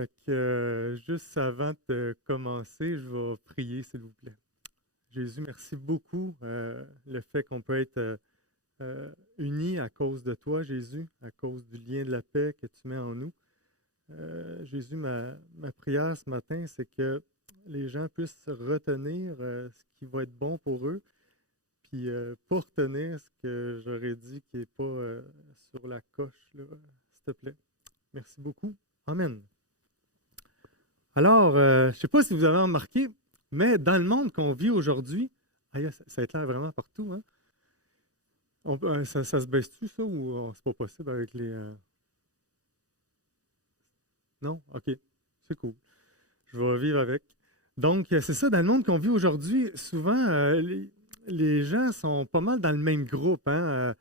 Fait que juste avant de commencer, je vais prier, s'il vous plaît. Jésus, merci beaucoup le fait qu'on peut être unis à cause de toi, Jésus, à cause du lien de la paix que tu mets en nous. Jésus, ma prière ce matin, c'est que les gens puissent retenir ce qui va être bon pour eux, puis pas retenir ce que j'aurais dit qui n'est pas sur la coche, là, s'il te plaît. Merci beaucoup. Amen. Alors, je ne sais pas si vous avez remarqué, mais dans le monde qu'on vit aujourd'hui, ça éclaire vraiment partout, hein? Ça se baisse-tu, ça, ou c'est pas possible avec les... Non? OK. C'est cool. Je vais vivre avec. Donc, c'est ça, dans le monde qu'on vit aujourd'hui, souvent, les gens sont pas mal dans le même groupe, hein?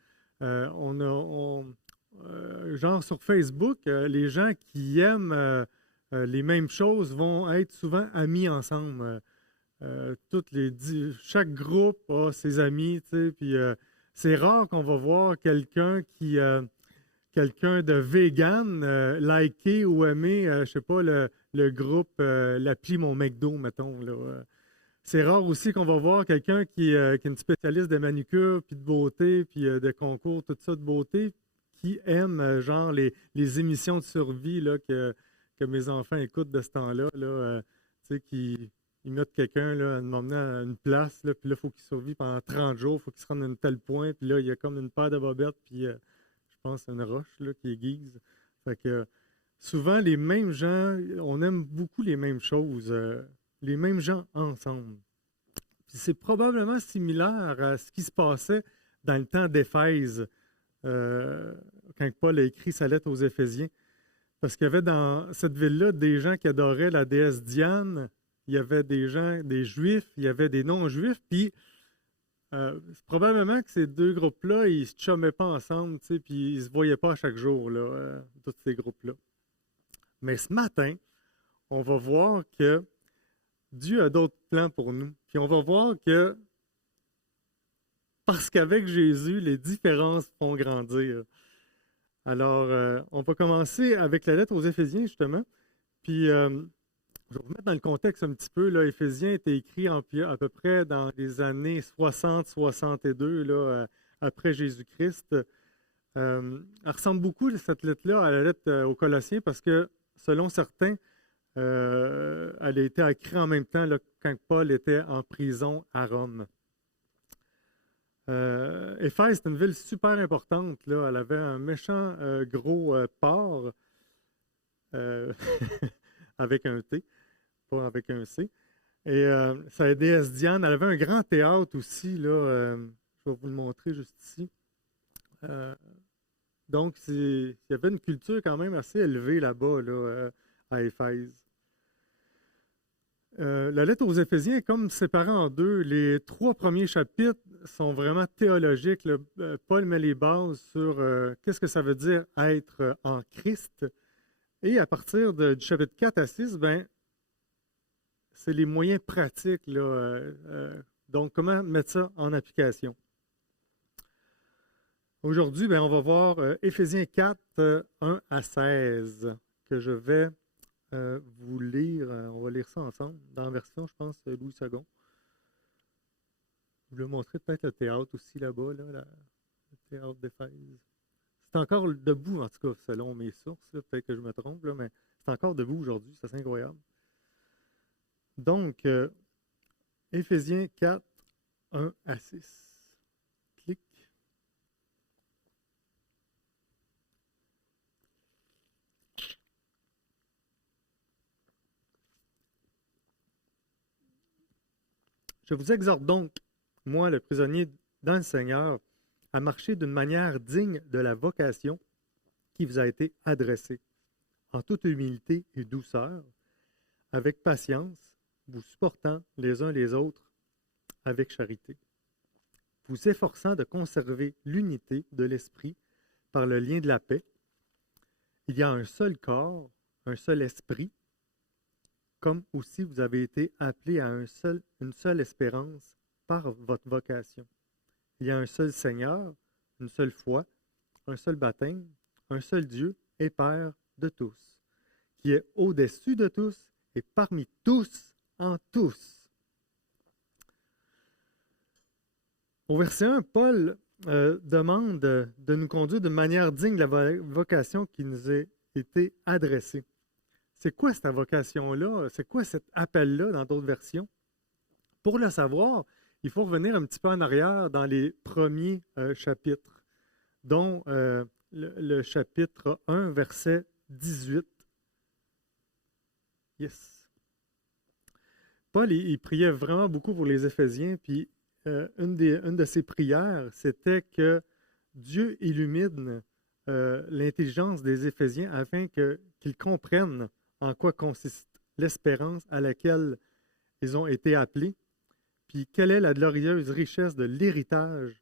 Genre sur Facebook, les gens qui aiment les mêmes choses vont être souvent amis ensemble. Chaque groupe a ses amis, tu sais, puis c'est rare qu'on va voir quelqu'un de vegan liker ou aimer, je sais pas, le groupe l'appli Mon McDo, mettons, là. C'est rare aussi qu'on va voir quelqu'un qui est une spécialiste de manucure, puis de beauté, puis de concours, tout ça de beauté, qui aime genre les émissions de survie là, que mes enfants écoutent de ce temps-là, là, tu sais, ils mettent quelqu'un là, à m'emmener à une place, là, puis là, il faut qu'il survive pendant 30 jours, il faut qu'il se rende à un tel point, puis là, il y a comme une paire de bobettes, puis je pense une roche là, qui aiguise. Fait que souvent, les mêmes gens, on aime beaucoup les mêmes choses, les mêmes gens ensemble. Puis c'est probablement similaire à ce qui se passait dans le temps d'Éphèse, quand Paul a écrit sa lettre aux Éphésiens. Parce qu'il y avait dans cette ville-là des gens qui adoraient la déesse Diane, il y avait des gens, des Juifs, il y avait des non-Juifs, puis probablement que ces deux groupes-là, ils ne se chummaient pas ensemble, tu sais, puis ils ne se voyaient pas à chaque jour, là, tous ces groupes-là. Mais ce matin, on va voir que Dieu a d'autres plans pour nous. Puis on va voir que parce qu'avec Jésus, les différences font grandir. Alors, on va commencer avec la lettre aux Éphésiens, justement. Puis, je vais vous mettre dans le contexte un petit peu. Là, Éphésiens était écrit à peu près dans les années 60-62, là, après Jésus-Christ. Elle ressemble beaucoup, cette lettre-là, à la lettre aux Colossiens, parce que, selon certains, elle a été écrite en même temps là, quand Paul était en prison à Rome. Éphèse, c'est une ville super importante. Là. Elle avait un méchant gros port avec un T, pas avec un C. Et sa déesse Diane, elle avait un grand théâtre aussi. Là, je vais vous le montrer juste ici. Donc, il y avait une culture quand même assez élevée là-bas, là, à Éphèse. La lettre aux Éphésiens est comme séparée en deux. Les 3 premiers chapitres sont vraiment théologiques. Paul met les bases sur qu'est-ce que ça veut dire être en Christ. Et à partir du chapitre 4 à 6, ben, c'est les moyens pratiques. Là, donc, comment mettre ça en application? Aujourd'hui, ben, on va voir Éphésiens 4, 1 à 16, que je vais vous lire. On va lire ça ensemble, dans la version, je pense, Louis II. Je vais vous montrer peut-être le théâtre aussi là-bas, là, le théâtre d'Éphèse. C'est encore debout, en tout cas, selon mes sources. Peut-être que je me trompe, là, mais c'est encore debout aujourd'hui. C'est assez incroyable. Donc, Éphésiens 4, 1 à 6. Clic. Je vous exhorte donc, moi, le prisonnier dans le Seigneur, à marcher d'une manière digne de la vocation qui vous a été adressée, en toute humilité et douceur, avec patience, vous supportant les uns les autres avec charité, vous efforçant de conserver l'unité de l'esprit par le lien de la paix. Il y a un seul corps, un seul esprit, comme aussi vous avez été appelés à une seule espérance par votre vocation. Il y a un seul Seigneur, une seule foi, un seul baptême, un seul Dieu et Père de tous, qui est au-dessus de tous et parmi tous, en tous. Au verset 1, Paul demande de nous conduire de manière digne de la vocation qui nous a été adressée. C'est quoi cette vocation-là? C'est quoi cet appel-là dans d'autres versions? Pour le savoir, il faut revenir un petit peu en arrière dans les premiers chapitres, dont le chapitre 1, verset 18. Yes. Paul, il priait vraiment beaucoup pour les Éphésiens, puis une de ses prières, c'était que Dieu illumine l'intelligence des Éphésiens afin qu'ils comprennent en quoi consiste l'espérance à laquelle ils ont été appelés, puis quelle est la glorieuse richesse de l'héritage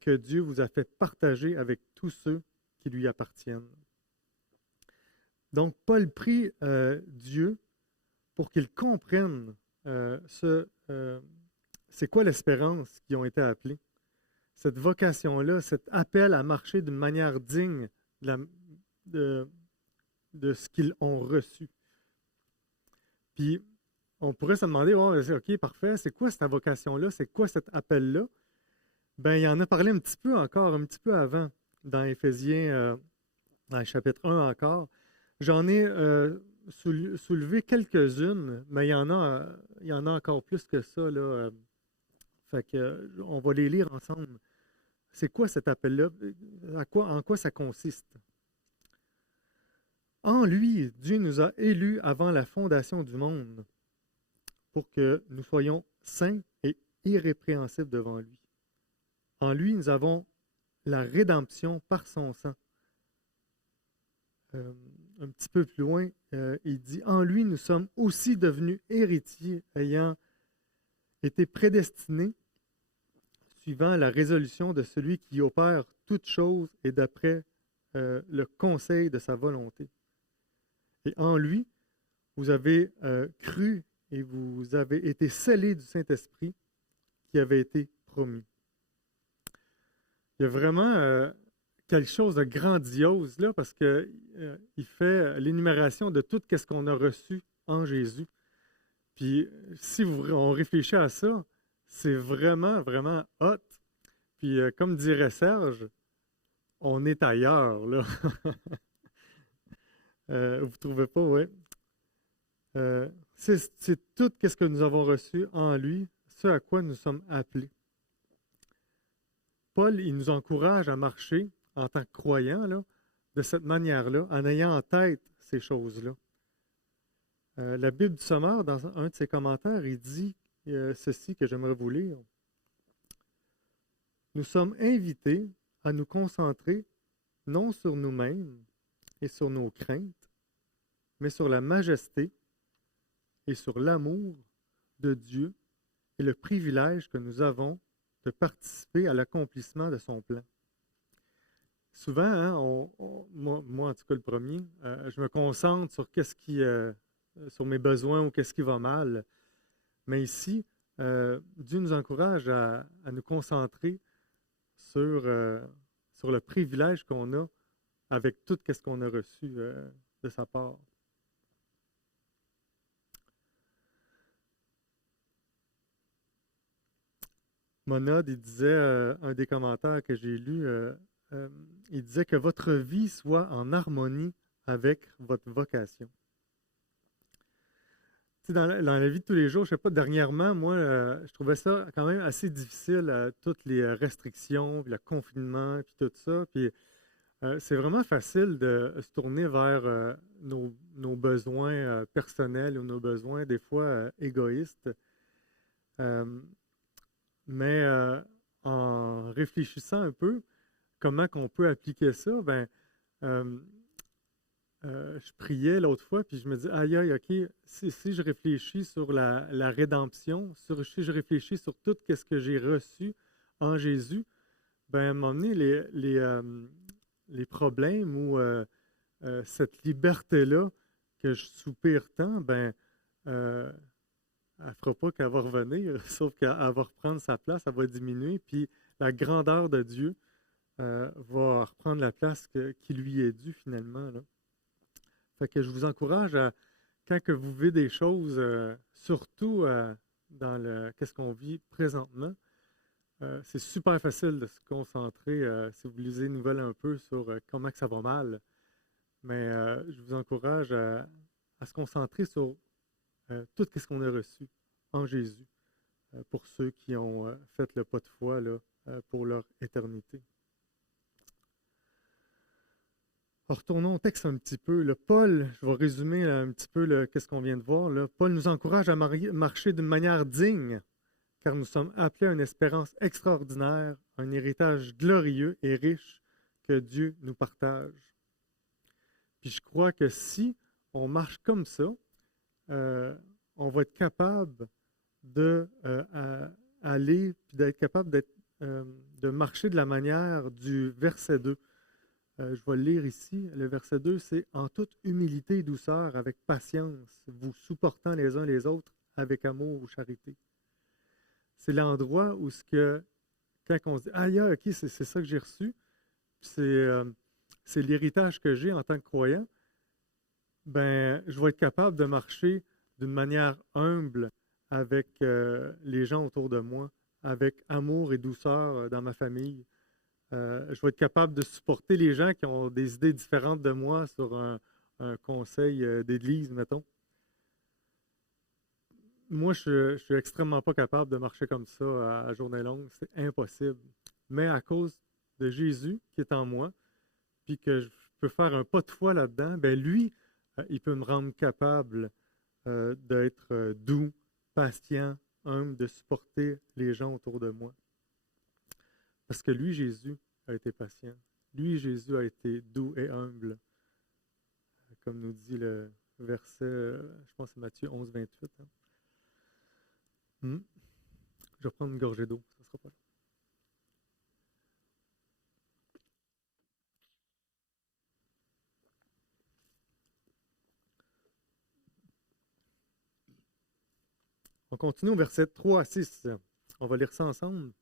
que Dieu vous a fait partager avec tous ceux qui lui appartiennent. Donc, Paul prie Dieu pour qu'ils comprennent c'est quoi l'espérance qu'ils ont été appelés. Cette vocation-là, cet appel à marcher d'une manière digne de ce qu'ils ont reçu. Puis, on pourrait se demander, oh, OK, parfait, c'est quoi cette vocation-là? C'est quoi cet appel-là? Bien, il en a parlé un petit peu avant, dans Éphésiens, dans le chapitre 1 encore. J'en ai soulevé quelques-unes, mais il y en a encore plus que ça, là. Fait que, on va les lire ensemble. C'est quoi cet appel-là? En quoi ça consiste? En lui, Dieu nous a élus avant la fondation du monde pour que nous soyons saints et irrépréhensibles devant lui. En lui, nous avons la rédemption par son sang. Un petit peu plus loin, il dit, en lui, nous sommes aussi devenus héritiers, ayant été prédestinés, suivant la résolution de celui qui opère toutes choses et d'après le conseil de sa volonté. Et en lui, vous avez cru et vous avez été scellés du Saint-Esprit qui avait été promis. Il y a vraiment quelque chose de grandiose là, parce qu'il fait l'énumération de tout ce qu'on a reçu en Jésus. Puis, si on réfléchit à ça, c'est vraiment, vraiment hot. Puis, comme dirait Serge, on est ailleurs, là. Vous ne trouvez pas, oui? C'est tout ce que nous avons reçu en lui, ce à quoi nous sommes appelés. Paul, il nous encourage à marcher en tant que croyants, là, de cette manière-là, en ayant en tête ces choses-là. La Bible du Sommeur, dans un de ses commentaires, il dit ceci que j'aimerais vous lire. Nous sommes invités à nous concentrer non sur nous-mêmes et sur nos craintes, mais sur la majesté et sur l'amour de Dieu et le privilège que nous avons de participer à l'accomplissement de son plan. Souvent, hein, moi en tout cas le premier, je me concentre sur sur mes besoins ou qu'est-ce qui va mal. Mais ici, Dieu nous encourage à nous concentrer sur le privilège qu'on a avec tout ce qu'on a reçu de sa part. Monod, il disait, un des commentaires que j'ai lu, il disait que votre vie soit en harmonie avec votre vocation. Tu sais, dans la vie de tous les jours, je ne sais pas, dernièrement, moi, je trouvais ça quand même assez difficile, toutes les restrictions, puis le confinement, puis tout ça. Puis c'est vraiment facile de se tourner vers nos besoins personnels ou nos besoins, des fois, égoïstes. Mais en réfléchissant un peu, comment qu'on peut appliquer ça, je priais l'autre fois, puis je me dis, aïe, OK, si je réfléchis sur la rédemption, si je réfléchis sur tout ce que j'ai reçu en Jésus, à un moment donné, les problèmes ou cette liberté-là que je soupire tant, elle ne fera pas qu'elle va revenir, sauf qu'elle va reprendre sa place, elle va diminuer, puis la grandeur de Dieu va reprendre la place qui lui est due finalement, là. Fait que je vous encourage à, quand que vous vivez des choses, surtout dans qu'est-ce qu'on vit présentement, c'est super facile de se concentrer, si vous lisez une nouvelle un peu, sur comment que ça va mal. Mais je vous encourage à se concentrer sur tout ce qu'on a reçu en Jésus pour ceux qui ont fait le pas de foi là, pour leur éternité. Alors, retournons au texte un petit peu. Paul, je vais résumer un petit peu qu'est-ce qu'on vient de voir. Là. Paul nous encourage à marcher d'une manière digne, car nous sommes appelés à une espérance extraordinaire, un héritage glorieux et riche que Dieu nous partage. Puis je crois que si on marche comme ça, on va être capable de aller, puis d'être capable de marcher de la manière du verset 2. Je vais le lire ici. Le verset 2, c'est « En toute humilité et douceur, avec patience, vous supportant les uns les autres avec amour ou charité. » C'est l'endroit où quand on se dit « Ah, yeah, ok, c'est ça que j'ai reçu, c'est l'héritage que j'ai en tant que croyant », ben, je vais être capable de marcher d'une manière humble avec les gens autour de moi, avec amour et douceur dans ma famille. Je vais être capable de supporter les gens qui ont des idées différentes de moi sur un conseil d'église, mettons. Moi, je suis extrêmement pas capable de marcher comme ça à journée longue. C'est impossible. Mais à cause de Jésus qui est en moi, puis que je peux faire un pas de foi là-dedans, ben lui, il peut me rendre capable d'être doux, patient, humble, de supporter les gens autour de moi. Parce que lui, Jésus, a été patient. Lui, Jésus, a été doux et humble. Comme nous dit le verset, je pense que c'est Matthieu 11, 28. Hein. Je vais prendre une gorgée d'eau, ça ne sera pas long. On continue au verset 3 à 6. On va lire ça ensemble.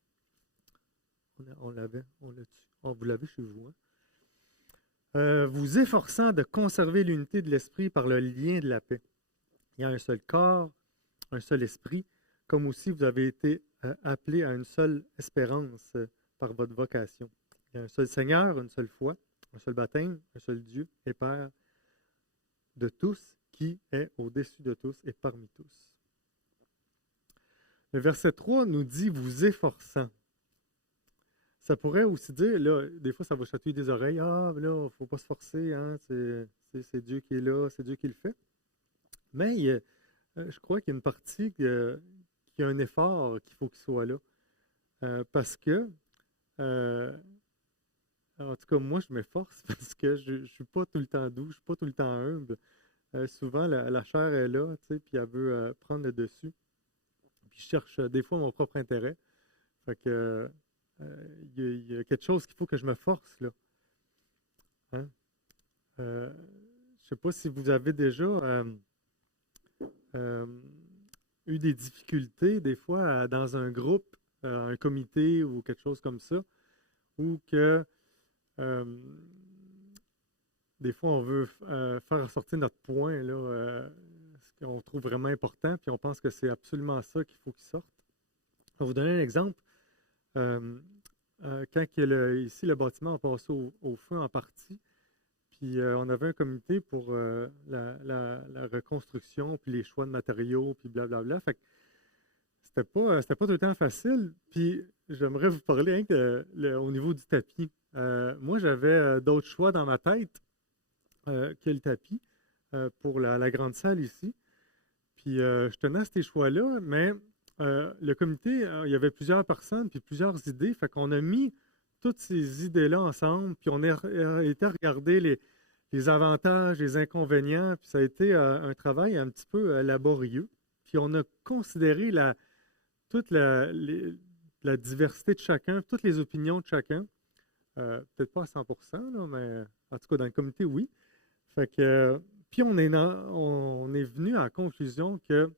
On l'a dessus. Vous l'avez chez vous. Hein? Vous efforçant de conserver l'unité de l'esprit par le lien de la paix. Il y a un seul corps, un seul esprit, comme aussi vous avez été appelés à une seule espérance par votre vocation. Il y a un seul Seigneur, une seule foi, un seul baptême, un seul Dieu et Père de tous, qui est au-dessus de tous et parmi tous. Le verset 3 nous dit « vous efforçant ». Ça pourrait aussi dire, là, des fois ça va chatouiller des oreilles, « Ah, là, il ne faut pas se forcer, hein, c'est Dieu qui est là, c'est Dieu qui le fait ». Mais je crois qu'il y a une partie qui a un effort qu'il faut qu'il soit là. Parce que, en tout cas, moi, je m'efforce parce que je ne suis pas tout le temps doux, je ne suis pas tout le temps humble. Souvent, la chair est là, tu sais, puis elle veut prendre le dessus. Puis je cherche des fois mon propre intérêt. Fait que il y a quelque chose qu'il faut que je me force, là. Hein? Je ne sais pas si vous avez déjà eu des difficultés, des fois, dans un groupe, un comité ou quelque chose comme ça, où que des fois, on veut faire ressortir notre point, là, ce qu'on trouve vraiment important, puis on pense que c'est absolument ça qu'il faut qu'il sorte. Je vais vous donner un exemple. Quand ici, le bâtiment a passé au feu en partie, puis on avait un comité pour la reconstruction, puis les choix de matériaux, puis blablabla. Fait que c'était pas tout le temps facile. Puis j'aimerais vous parler hein, au niveau du tapis. Moi, j'avais d'autres choix dans ma tête que le tapis pour la grande salle ici. Puis je tenais à ces choix-là, mais le comité, il y avait plusieurs personnes, puis plusieurs idées. Fait qu'on a mis toutes ces idées-là ensemble, puis on a été regarder les avantages, les inconvénients, puis ça a été un travail un petit peu laborieux. Puis on a considéré toute la diversité de chacun, toutes les opinions de chacun. Peut-être pas à 100%, là, mais en tout cas, dans le comité, oui. Fait que, puis on est venu en conclusion que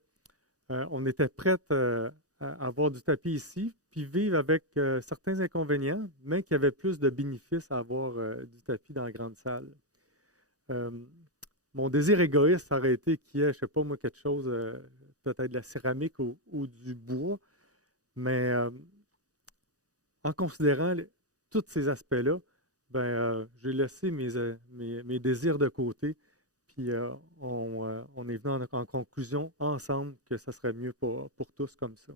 on était prêt à avoir du tapis ici, puis vivre avec certains inconvénients, mais qu'il y avait plus de bénéfices à avoir du tapis dans la grande salle. mon désir égoïste aurait été qu'il y ait, je ne sais pas moi, quelque chose, peut-être de la céramique ou du bois, mais en considérant tous ces aspects-là, ben, j'ai laissé mes désirs de côté, puis on est venu en conclusion ensemble que ça serait mieux pour tous comme ça.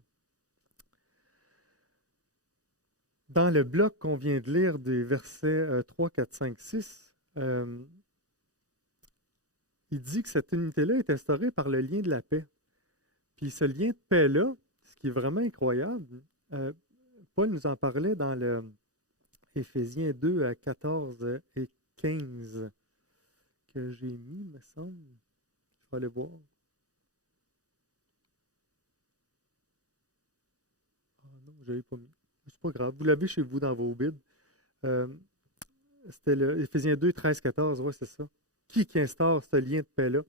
Dans le bloc qu'on vient de lire des versets 3, 4, 5, 6, il dit que cette unité-là est instaurée par le lien de la paix. Puis ce lien de paix-là, ce qui est vraiment incroyable, Paul nous en parlait dans le Éphésiens 2 à 14 et 15 que j'ai mis, me semble. Je vais aller voir. Ah non, je ne l'avais pas mis. C'est pas grave. Vous l'avez chez vous dans vos Bibles. C'était le Éphésiens 2, 13, 14. Oui, c'est ça. Qui instaure ce lien de paix-là?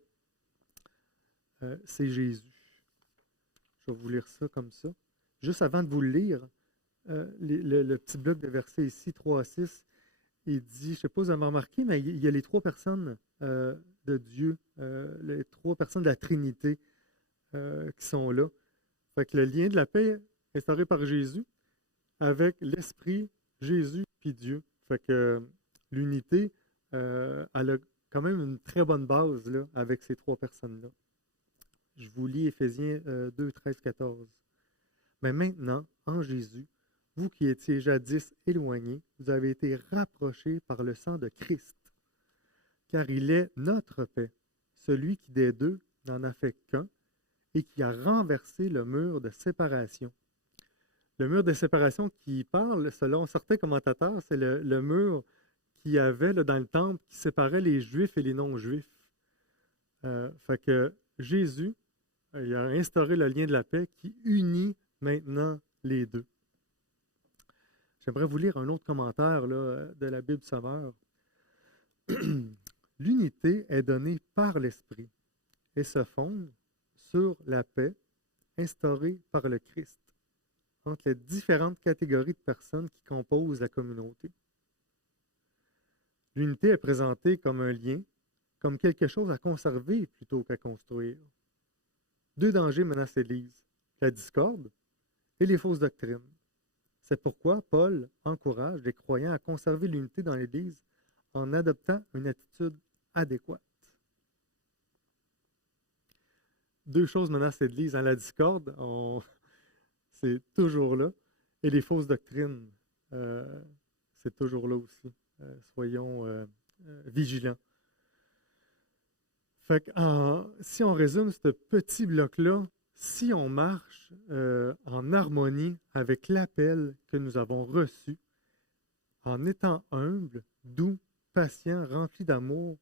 C'est Jésus. Je vais vous lire ça comme ça. Juste avant de vous le lire, le petit bloc de versets ici, 3 à 6, il dit, je ne sais pas si vous avez remarqué, mais il y a les trois personnes de Dieu, les trois personnes de la Trinité qui sont là. Fait que le lien de la paix instauré par Jésus avec l'Esprit, Jésus puis Dieu. Fait que l'unité, elle a quand même une très bonne base là, avec ces trois personnes-là. Je vous lis Éphésiens 2, 13, 14. Mais maintenant, en Jésus, vous qui étiez jadis éloignés, vous avez été rapprochés par le sang de Christ, car il est notre paix, celui qui des deux n'en a fait qu'un et qui a renversé le mur de séparation. Le mur de séparation qui parle, selon certains commentateurs, c'est le mur qu'il y avait là, dans le temple qui séparait les Juifs et les non-Juifs. Fait que Jésus, il a instauré le lien de la paix qui unit maintenant les deux. J'aimerais vous lire un autre commentaire là, de la Bible Sommeur. L'unité est donnée par l'Esprit et se fonde sur la paix instaurée par le Christ entre les différentes catégories de personnes qui composent la communauté. L'unité est présentée comme un lien, comme quelque chose à conserver plutôt qu'à construire. Deux dangers menacent l'Église, la discorde et les fausses doctrines. C'est pourquoi Paul encourage les croyants à conserver l'unité dans l'Église en adoptant une attitude adéquate. Deux choses menacent l'Église. Dans la discorde, c'est toujours là. Et les fausses doctrines, c'est toujours là aussi. Soyons vigilants. Fait que, si on résume ce petit bloc-là, si on marche en harmonie avec l'appel que nous avons reçu, en étant humble, doux, patient, rempli d'amour,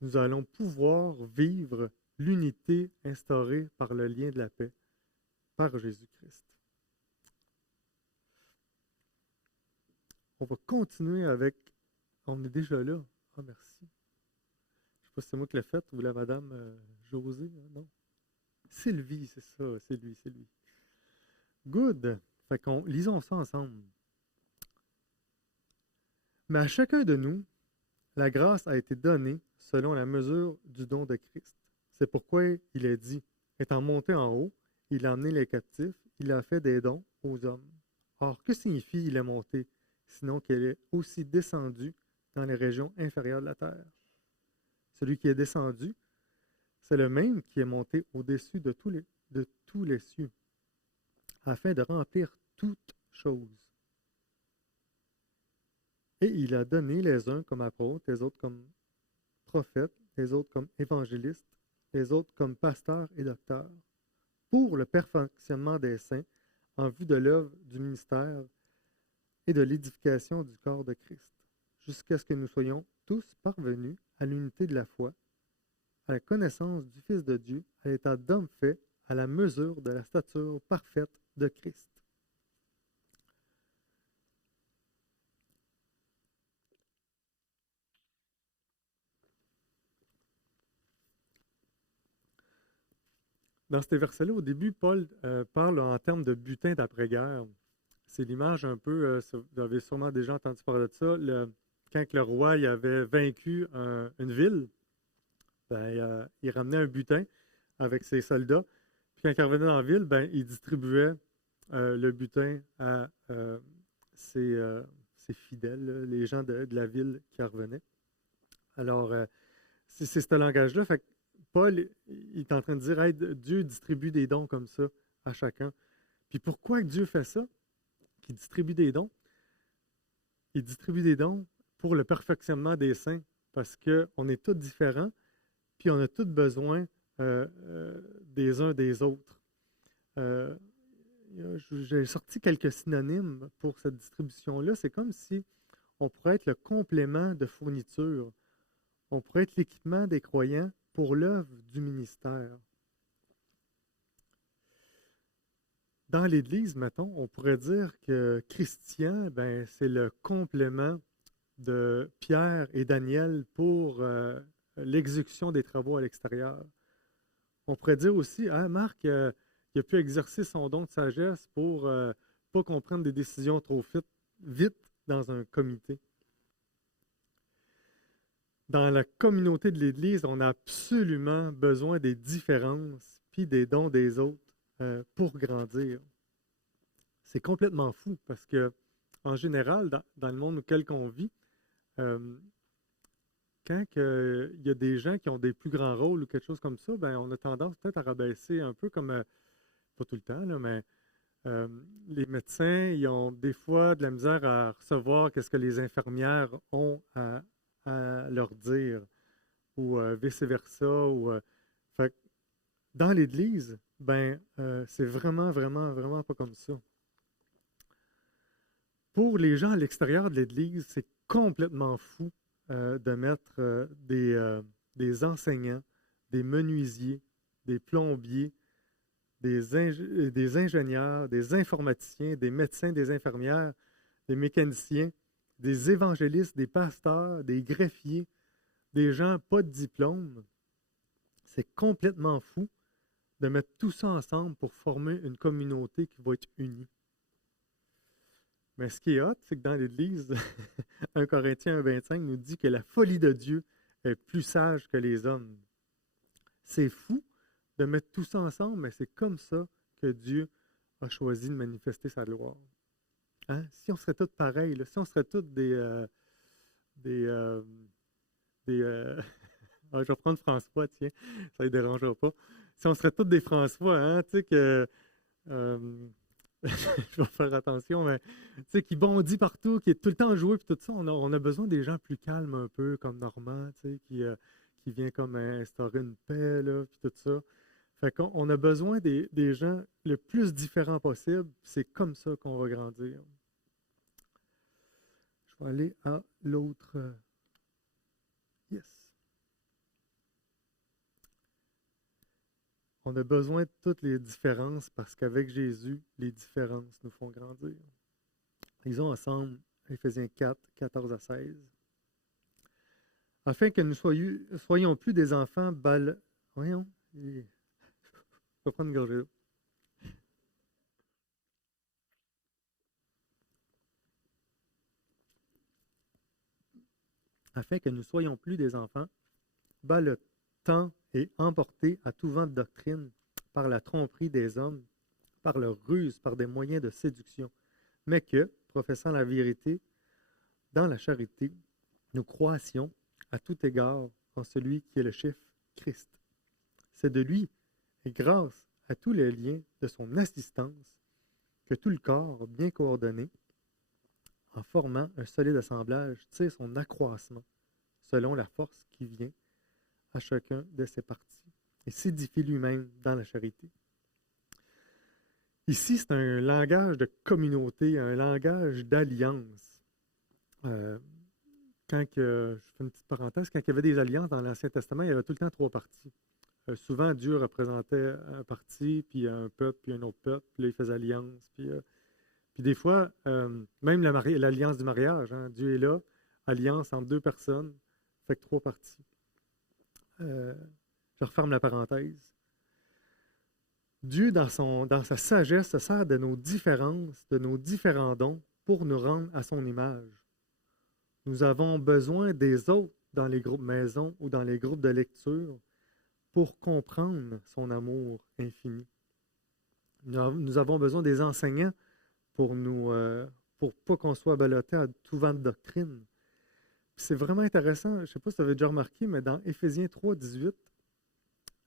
nous allons pouvoir vivre l'unité instaurée par le lien de la paix, par Jésus-Christ. On va continuer avec... On est déjà là. Ah, merci. Je ne sais pas si c'est moi qui l'ai fait ou la madame Josée. Non? Sylvie, c'est ça. C'est lui. Good. Fait qu'on lisons ça ensemble. Mais à chacun de nous, la grâce a été donnée selon la mesure du don de Christ. C'est pourquoi il est dit, étant monté en haut, il a emmené les captifs, il a fait des dons aux hommes. Or, que signifie il est monté, sinon qu'il est aussi descendu dans les régions inférieures de la terre? Celui qui est descendu, c'est le même qui est monté au-dessus de tous les cieux, afin de remplir toutes choses. Et il a donné les uns comme apôtres, les autres comme prophètes, les autres comme évangélistes, les autres comme pasteurs et docteurs, pour le perfectionnement des saints, en vue de l'œuvre du ministère et de l'édification du corps de Christ, jusqu'à ce que nous soyons tous parvenus à l'unité de la foi, à la connaissance du Fils de Dieu, à l'état d'homme fait, à la mesure de la stature parfaite de Christ. Dans ces versets-là, au début, Paul parle en termes de butin d'après-guerre. C'est l'image un peu, vous avez sûrement déjà entendu parler de ça, quand le roi il avait vaincu une ville, il ramenait un butin avec ses soldats. Puis quand il revenait dans la ville, il distribuait le butin à ses fidèles, là, les gens de la ville qui en revenaient. Alors, c'est ce langage-là. Fait que Paul, il est en train de dire, hey, Dieu distribue des dons comme ça à chacun. Puis pourquoi Dieu fait ça, qu'il distribue des dons? Il distribue des dons pour le perfectionnement des saints, parce qu'on est tous différents, puis on a tous besoin des uns des autres. J'ai sorti quelques synonymes pour cette distribution-là. C'est comme si on pourrait être le complément de fourniture. On pourrait être l'équipement des croyants pour l'œuvre du ministère. Dans l'Église, mettons, on pourrait dire que Christian, c'est le complément de Pierre et Daniel pour l'exécution des travaux à l'extérieur. On pourrait dire aussi, Marc, il a pu exercer son don de sagesse pour ne pas qu'on prenne des décisions trop vite dans un comité. Dans la communauté de l'Église, on a absolument besoin des différences puis des dons des autres pour grandir. C'est complètement fou parce que, en général, dans le monde auquel on vit, quand il y a des gens qui ont des plus grands rôles ou quelque chose comme ça, on a tendance peut-être à rabaisser un peu comme, pas tout le temps, là, mais les médecins, ils ont des fois de la misère à recevoir qu'est-ce que les infirmières ont à leur dire, ou vice-versa. Fait que dans l'Église, c'est vraiment, vraiment, vraiment pas comme ça. Pour les gens à l'extérieur de l'Église, c'est complètement fou de mettre des enseignants, des menuisiers, des plombiers, des ingénieurs, des informaticiens, des médecins, des infirmières, des mécaniciens, des évangélistes, des pasteurs, des greffiers, des gens pas de diplôme. C'est complètement fou de mettre tout ça ensemble pour former une communauté qui va être unie. Mais ce qui est hot, c'est que dans l'Église, 1 Corinthiens 1,25 nous dit que la folie de Dieu est plus sage que les hommes. C'est fou de mettre tout ça ensemble, mais c'est comme ça que Dieu a choisi de manifester sa gloire. Hein? Si on serait tous pareils, là, si on serait tous je vais prendre François, tiens, ça ne dérangera pas. Si on serait tous des François, hein, tu sais que je vais faire attention, mais tu sais, qui bondit partout, qui est tout le temps joué, puis tout ça, on a besoin des gens plus calmes un peu, comme Normand, tu sais, qui vient comme instaurer une paix, là, puis tout ça. Fait qu'on a besoin des gens le plus différents possible, c'est comme ça qu'on va grandir. Je vais aller à l'autre. Yes. On a besoin de toutes les différences parce qu'avec Jésus, les différences nous font grandir. Lisons ensemble Éphésiens 4, 14 à 16. Afin que nous soyons plus des enfants Voyons, je vais prendre une gorgée d'eau. Afin que nous soyons plus des enfants ballottants et emportés à tout vent de doctrine par la tromperie des hommes, par leur ruse, par des moyens de séduction, mais que, professant la vérité dans la charité, nous croissions à tout égard en celui qui est le chef, Christ. C'est de lui, et grâce à tous les liens de son assistance, que tout le corps, bien coordonné, en formant un solide assemblage, tire son accroissement selon la force qui vient à chacun de ses parties et s'édifie lui-même dans la charité. Ici, c'est un langage de communauté, un langage d'alliance. Je fais une petite parenthèse, quand il y avait des alliances dans l'Ancien Testament, il y avait tout le temps 3 parties. Souvent, Dieu représentait un parti, puis un peuple, puis un autre peuple, puis là, il faisait alliance. Puis des fois, même l'alliance du mariage, hein, Dieu est là, alliance entre 2 personnes, fait que 3 parties. Je referme la parenthèse. Dieu, dans sa sagesse, se sert de nos différences, de nos différents dons pour nous rendre à son image. Nous avons besoin des autres dans les groupes maison ou dans les groupes de lecture pour comprendre son amour infini. Nous avons besoin des enseignants pour pas qu'on soit ballotté à tout vent de doctrine. C'est vraiment intéressant, je ne sais pas si tu avais déjà remarqué, mais dans Éphésiens 3:18,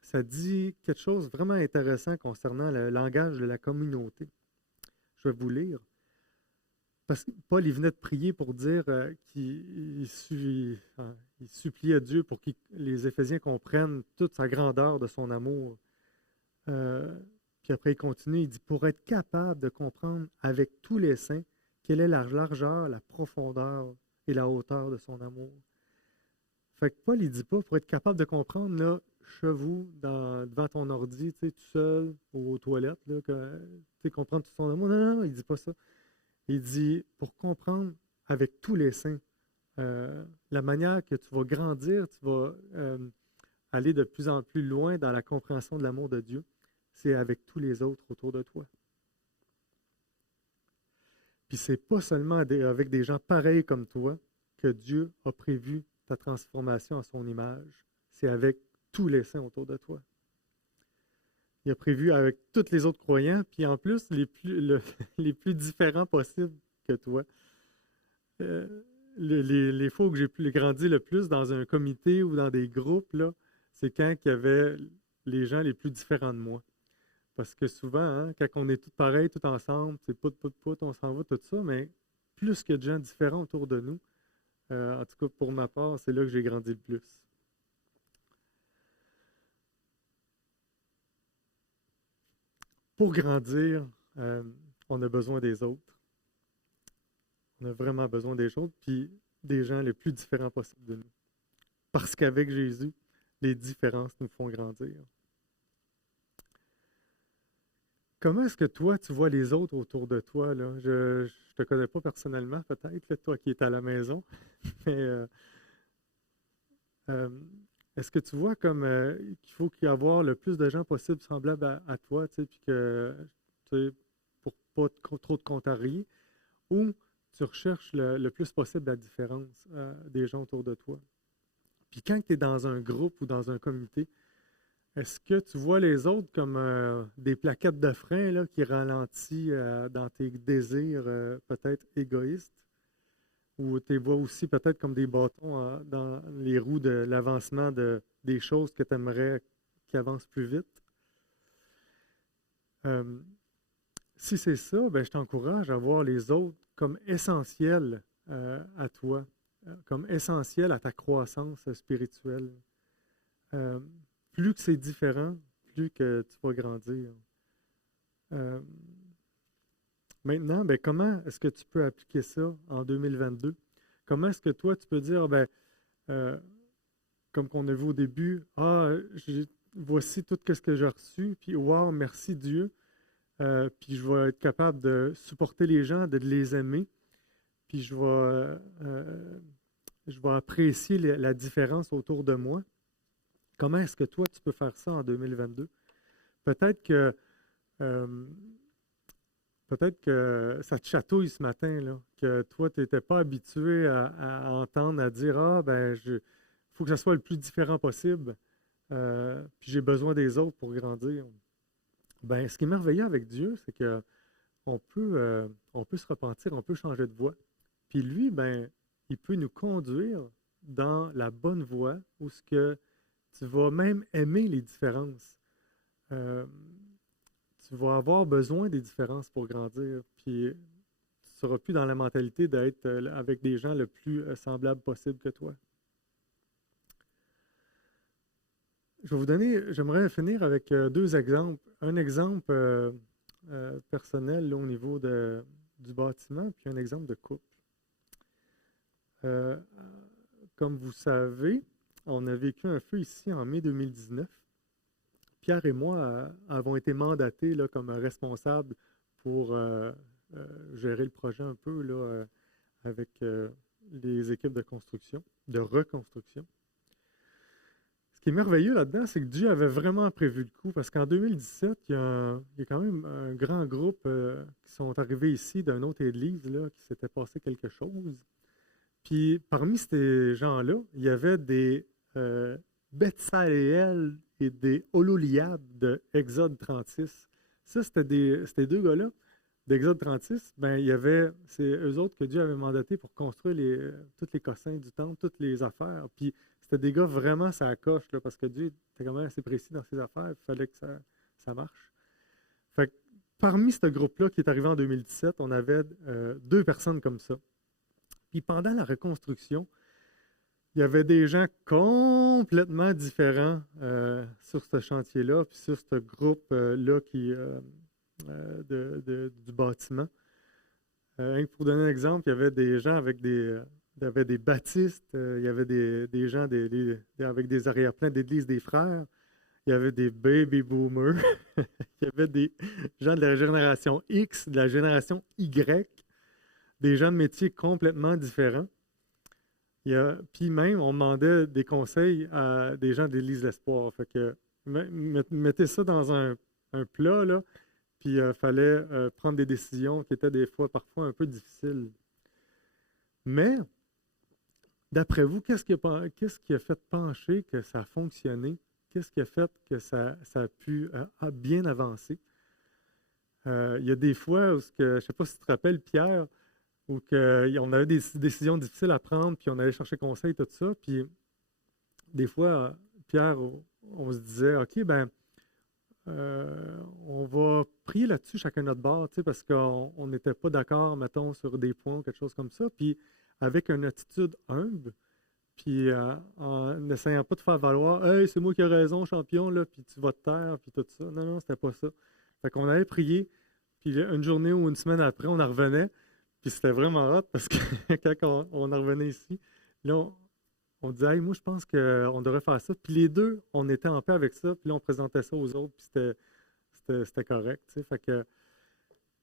ça dit quelque chose de vraiment intéressant concernant le langage de la communauté. Je vais vous lire. Parce que Paul, il venait de prier pour dire qu'il suppliait Dieu pour que les Éphésiens comprennent toute sa grandeur de son amour. Puis après, il continue, il dit, pour être capable de comprendre avec tous les saints quelle est la largeur, la profondeur et la hauteur de son amour. Fait que Paul, il dit pas, pour être capable de comprendre, là, chez vous, devant ton ordi, tu sais, tout seul, ou aux toilettes, là, comprendre tout son amour. Non, non, il dit pas ça. Il dit, pour comprendre avec tous les saints, la manière que tu vas grandir, tu vas aller de plus en plus loin dans la compréhension de l'amour de Dieu, c'est avec tous les autres autour de toi. Puis c'est pas seulement avec des gens pareils comme toi que Dieu a prévu ta transformation à son image. C'est avec tous les saints autour de toi. Il a prévu avec tous les autres croyants, puis en plus, les plus différents possibles que toi. Les fois où j'ai grandi le plus dans un comité ou dans des groupes, là, c'est quand il y avait les gens les plus différents de moi. Parce que souvent, hein, quand on est tous pareils, tous ensemble, c'est pout, on s'en va, tout ça, mais plus que de gens différents autour de nous, en tout cas pour ma part, c'est là que j'ai grandi le plus. Pour grandir, on a besoin des autres. On a vraiment besoin des autres, puis des gens les plus différents possibles de nous. Parce qu'avec Jésus, les différences nous font grandir. Comment est-ce que toi, tu vois les autres autour de toi, là? Je ne te connais pas personnellement, peut-être, là, toi qui es à la maison, mais est-ce que tu vois comme qu'il faut qu'il y avoir le plus de gens possible semblables à toi, tu sais, puis que, tu sais, pour pas trop te contrarier, ou tu recherches le plus possible la différence des gens autour de toi? Puis quand tu es dans un groupe ou dans un comité, est-ce que tu vois les autres comme des plaquettes de frein là, qui ralentissent dans tes désirs peut-être égoïstes? Ou tu les vois aussi peut-être comme des bâtons dans les roues de l'avancement des choses que tu aimerais qui avancent plus vite? Si c'est ça, ben, je t'encourage à voir les autres comme essentiels à toi, comme essentiels à ta croissance spirituelle. Plus que c'est différent, plus que tu vas grandir. Maintenant, ben, comment est-ce que tu peux appliquer ça en 2022? Comment est-ce que toi, tu peux dire, ben, comme qu'on a vu au début, voici tout ce que j'ai reçu, puis wow, merci Dieu, puis je vais être capable de supporter les gens, de les aimer, puis je vais apprécier la différence autour de moi. Comment est-ce que toi, tu peux faire ça en 2022? Peut-être que ça te chatouille ce matin, là, que toi, tu n'étais pas habitué à entendre, à dire, il faut que ça soit le plus différent possible, puis j'ai besoin des autres pour grandir. Ben, ce qui est merveilleux avec Dieu, c'est qu'on peut se repentir, on peut changer de voie. Puis lui, ben, il peut nous conduire dans la bonne voie où ce que tu vas même aimer les différences. Tu vas avoir besoin des différences pour grandir. Puis tu ne seras plus dans la mentalité d'être avec des gens le plus semblable possible que toi. J'aimerais finir avec deux exemples. Un exemple personnel là, au niveau du bâtiment, puis un exemple de couple. Comme vous savez, on a vécu un feu ici en mai 2019. Pierre et moi avons été mandatés là, comme responsables pour gérer le projet un peu là, avec les équipes de construction, de reconstruction. Ce qui est merveilleux là-dedans, c'est que Dieu avait vraiment prévu le coup, parce qu'en 2017, il y a quand même un grand groupe qui sont arrivés ici d'une autre église, là, qui s'était passé quelque chose. Puis parmi ces gens-là, il y avait des Betsaléel et des Ololiab de Exode 36. Ça, c'était deux gars-là d'Exode 36. Ben, c'est eux autres que Dieu avait mandaté pour construire tous les cossins du temple, toutes les affaires. Puis c'était des gars vraiment ça coche, là, parce que Dieu était quand même assez précis dans ses affaires. Il fallait que ça marche. Fait que, parmi ce groupe-là qui est arrivé en 2017, on avait deux personnes comme ça. Puis pendant la reconstruction, il y avait des gens complètement différents sur ce chantier-là, puis sur ce groupe-là du bâtiment. Pour donner un exemple, il y avait des gens avec il y avait des baptistes, il y avait des gens avec des arrière-plans d'église des frères, il y avait des baby boomers, il y avait des gens de la génération X, de la génération Y, des gens de métiers complètement différents. Puis même, on demandait des conseils à des gens de l'Église l'Espoir. Fait que mettez ça dans un plat, là, puis il fallait prendre des décisions qui étaient parfois un peu difficiles. Mais, d'après vous, qu'est-ce qui a fait pencher que ça a fonctionné? Qu'est-ce qui a fait que ça a pu bien avancer? Il y a des fois où, je ne sais pas si tu te rappelles, Pierre, où on avait des décisions difficiles à prendre, puis on allait chercher conseil, tout ça. Puis des fois, Pierre, on se disait, OK, ben, on va prier là-dessus chacun notre bord, parce qu'on n'était pas d'accord, mettons, sur des points ou quelque chose comme ça. Puis avec une attitude humble, puis en n'essayant pas de faire valoir, hey, c'est moi qui ai raison, champion, là, puis tu vas te taire, puis tout ça. Non, c'était pas ça. Fait qu'on allait prier, puis une journée ou une semaine après, on en revenait. Puis c'était vraiment hot parce que quand on en revenait ici, là, on disait, hey, moi, je pense qu'on devrait faire ça. Puis les deux, on était en paix avec ça. Puis là, on présentait ça aux autres. Puis c'était correct. T'sais. Fait que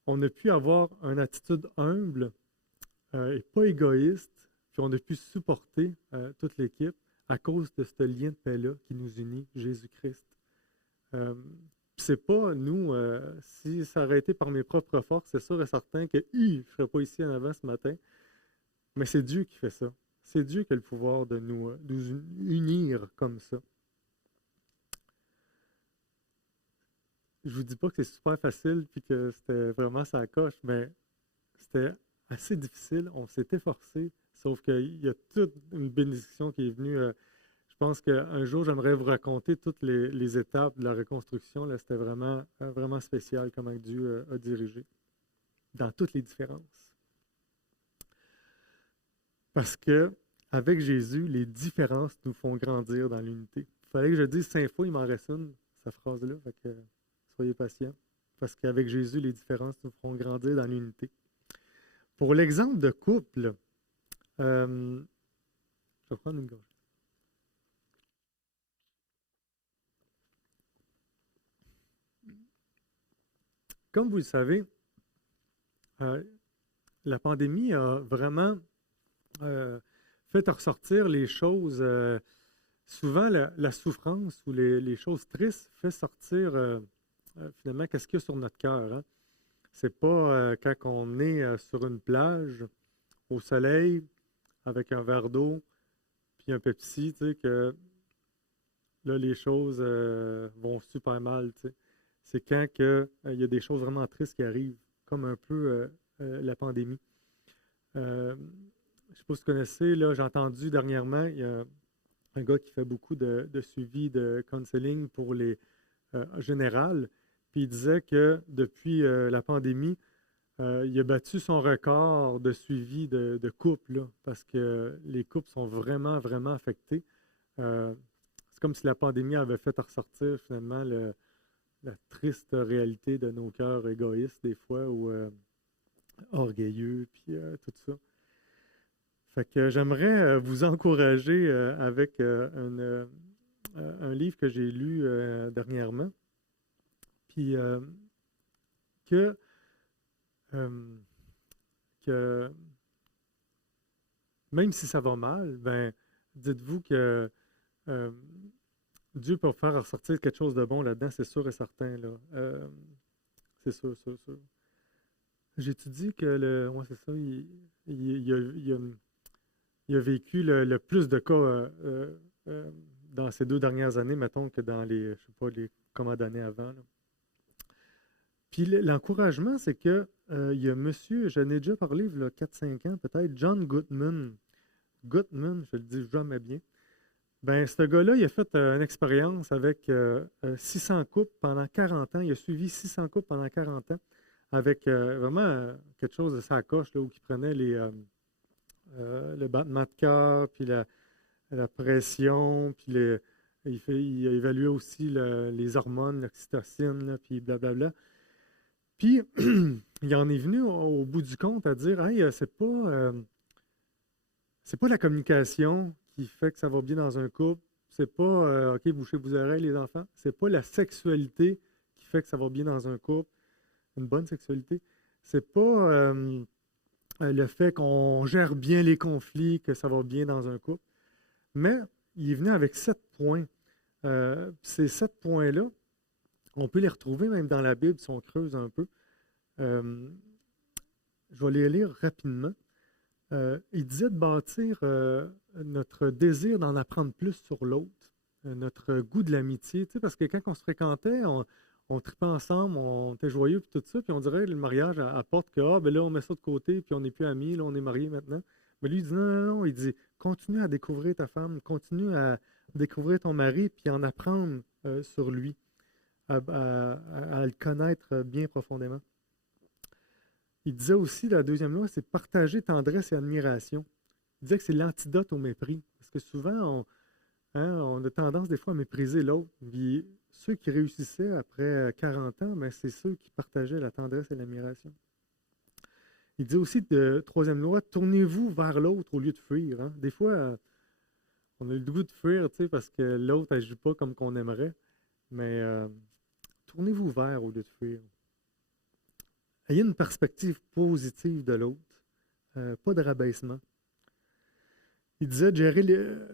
on a pu avoir une attitude humble et pas égoïste. Puis on a pu supporter toute l'équipe à cause de ce lien de paix-là qui nous unit, Jésus-Christ. C'est pas nous, si ça aurait été par mes propres forces, c'est sûr et certain que je ne serais pas ici en avant ce matin. Mais c'est Dieu qui fait ça. C'est Dieu qui a le pouvoir de nous unir comme ça. Je ne vous dis pas que c'est super facile puis que c'était vraiment ça coche, mais c'était assez difficile. On s'est efforcé, sauf qu'il y a toute une bénédiction qui est venue. Je pense qu'un jour, j'aimerais vous raconter toutes les étapes de la reconstruction. Là, c'était vraiment, vraiment spécial comment Dieu a dirigé dans toutes les différences. Parce que avec Jésus, les différences nous font grandir dans l'unité. Il fallait que je dise 5 fois, il m'en reste une, cette phrase-là. Fait que soyez patients. Parce qu'avec Jésus, les différences nous feront grandir dans l'unité. Pour l'exemple de couple, je vais prendre une gorgée. Comme vous le savez, la pandémie a vraiment fait ressortir les choses. Souvent, la souffrance ou les choses tristes fait sortir finalement qu'est-ce qu'il y a sur notre cœur. Hein? C'est pas quand on est sur une plage, au soleil, avec un verre d'eau, puis un Pepsi, tu sais, que là, les choses vont super mal. Tu sais. C'est quand il y a des choses vraiment tristes qui arrivent, comme un peu la pandémie. Je ne sais pas si vous connaissez, là, j'ai entendu dernièrement, il y a un gars qui fait beaucoup de suivi de counseling pour les générales, puis il disait que depuis la pandémie, il a battu son record de suivi de couple, là, parce que les couples sont vraiment, vraiment affectés. C'est comme si la pandémie avait fait ressortir finalement la triste réalité de nos cœurs égoïstes des fois, ou orgueilleux, puis tout ça. Fait que j'aimerais vous encourager avec un livre que j'ai lu dernièrement, puis que même si ça va mal, ben dites-vous que Dieu peut faire ressortir quelque chose de bon là-dedans, c'est sûr et certain. Là. C'est sûr. J'étudie que ouais, c'est ça, il y a il a vécu le plus de cas dans ces 2 dernières années, mettons, que dans les, je sais pas, les combien d'années avant, là. Puis l'encouragement, c'est que il y a monsieur, j'en ai déjà parlé il y a 4-5 ans peut-être, John Gottman. Gottman, je le dis jamais bien. Ben, ce gars-là, il a fait une expérience avec 600 couples pendant 40 ans. Il a suivi 600 couples pendant 40 ans avec vraiment quelque chose de sa coche, là, où il prenait le battement de cœur, puis la pression, puis il a évalué aussi les hormones, l'oxytocine, là, puis blablabla. Puis, il en est venu au bout du compte à dire, hey, c'est pas la communication qui fait que ça va bien dans un couple. C'est pas, OK, bouchez vos oreilles, les enfants. C'est pas la sexualité qui fait que ça va bien dans un couple, une bonne sexualité. C'est pas le fait qu'on gère bien les conflits que ça va bien dans un couple. Mais il est venu avec 7 points. Ces 7 points-là, on peut les retrouver même dans la Bible si on creuse un peu. Je vais les lire rapidement. Il disait de bâtir notre désir d'en apprendre plus sur l'autre, notre goût de l'amitié, tu sais, parce que quand on se fréquentait, on tripait ensemble, on était joyeux, puis tout ça, puis on dirait que le mariage apporte que, ben là, on met ça de côté, puis on n'est plus amis, là, on est mariés maintenant. Mais lui, il dit non, non, non, il dit, continue à découvrir ta femme, continue à découvrir ton mari, puis en apprendre sur lui, à le connaître bien profondément. Il disait aussi, la deuxième loi, c'est partager tendresse et admiration. Il disait que c'est l'antidote au mépris. Parce que souvent, on a tendance des fois à mépriser l'autre. Puis ceux qui réussissaient après 40 ans, ben, c'est ceux qui partageaient la tendresse et l'admiration. Il dit aussi, troisième loi, tournez-vous vers l'autre au lieu de fuir. Hein. Des fois, on a le goût de fuir, tu sais, parce que l'autre n'agit pas comme qu'on aimerait. Mais tournez-vous vers au lieu de fuir. Ayez une perspective positive de l'autre, pas de rabaissement. Il disait de gérer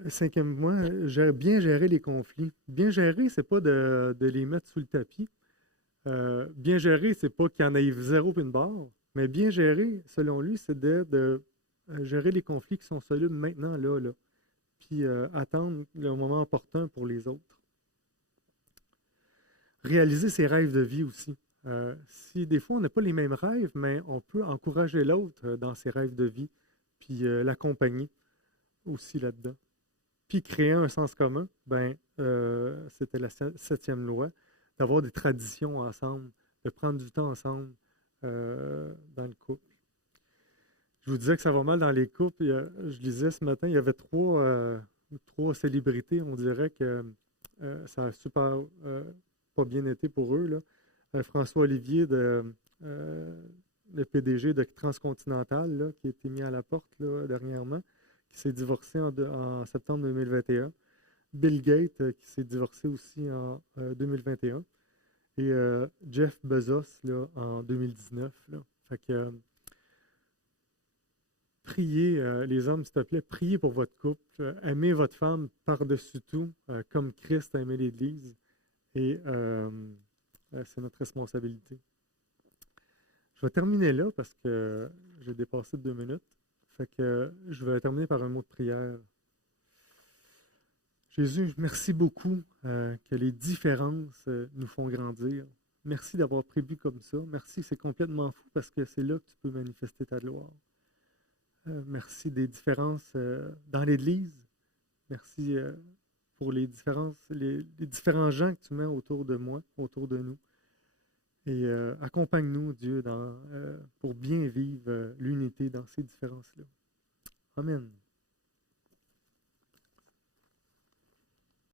cinquième mois, bien gérer les conflits. Bien gérer, c'est pas de les mettre sous le tapis. Bien gérer, c'est pas qu'il y en ait zéro puis une barre. Mais bien gérer, selon lui, c'est de gérer les conflits qui sont solides maintenant, là. Puis attendre le moment opportun pour les autres. Réaliser ses rêves de vie aussi. Si des fois on n'a pas les mêmes rêves, mais on peut encourager l'autre dans ses rêves de vie, puis l'accompagner aussi là-dedans. Puis créer un sens commun, c'était la 7e loi, d'avoir des traditions ensemble, de prendre du temps ensemble dans le couple. Je vous disais que ça va mal dans les couples. Je lisais ce matin, il y avait trois célébrités, on dirait que ça a super pas bien été pour eux, là. François Olivier, le PDG de Transcontinental, là, qui a été mis à la porte là, dernièrement, qui s'est divorcé en septembre 2021. Bill Gates, qui s'est divorcé aussi en 2021. Et Jeff Bezos là, en 2019. Là. Fait que, priez, les hommes, s'il te plaît, priez pour votre couple. Aimez votre femme par-dessus tout, comme Christ a aimé l'Église. Et c'est notre responsabilité. Je vais terminer là parce que j'ai dépassé de 2 minutes. Fait que je vais terminer par un mot de prière. Jésus, merci beaucoup que les différences nous font grandir. Merci d'avoir prévu comme ça. Merci, c'est complètement fou parce que c'est là que tu peux manifester ta gloire. Merci des différences dans l'Église. Merci pour les différences, les différents gens que tu mets autour de moi, autour de nous. Et accompagne-nous, Dieu, pour bien vivre l'unité dans ces différences-là. Amen.